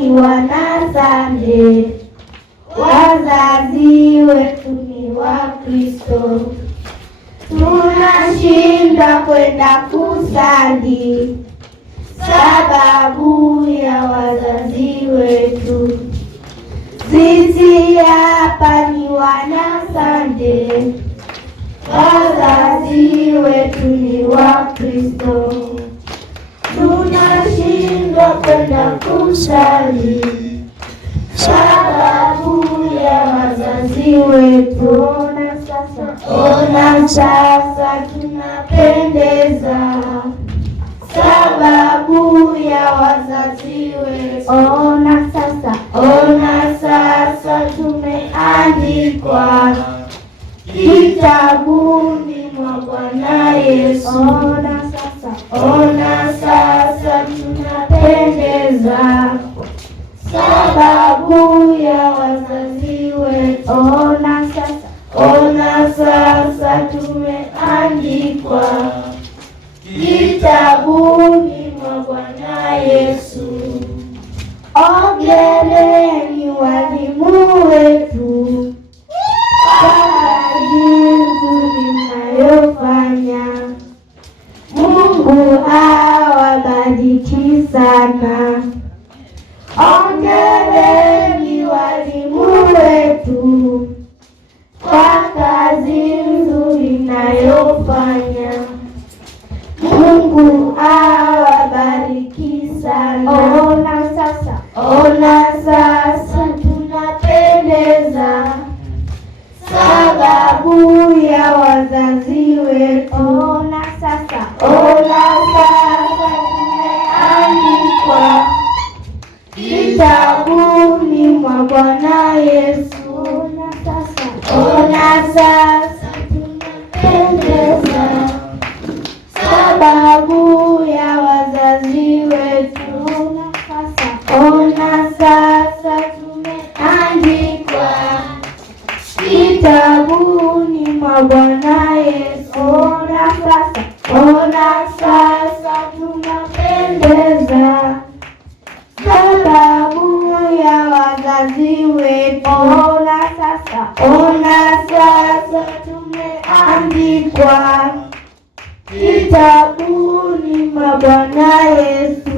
ni wanasande, wazazi wetu ni Wakristo. Tunashinda kwenda kusali sababu ya wazazi wetu. Sisi hapa ni wanasande, wazazi wetu ni Wakristo. Tunashindwa kwenda kusali sababu ya wazazi wetu. Ona sasa tunapendeza sababu ya wazazi wetu. Ona sasa tumeandikwa kitabuni mwa Bwana Yesu. Ona sasa tunapendeza sababu ya wazazi wetu. Ona sasa tumeandikwa kitabuni mwa Bwana Yesu. Ongereni walimu wetu kwa kazi nzuri mnayofanya. Mungu awabariki sana. Ongereni walimu wetu kwa kazi nzuri mnayofanya. Mungu awabariki sana. Ona sasa tunapendeza sababu ya wazazi wetu. Ona sasa tumeandikwa kitabuni mwa Bwana Yesu. Ona sasa tunapendeza sababu ya wazazi wetu. Ona sasa tumeandikwa kitabuni mwa Bwana Yesu. Ona sasa tunapendeza sababu ya wazazi wetu. Ona sasa tumeandikwa kitabuni mwa Bwana Yesu.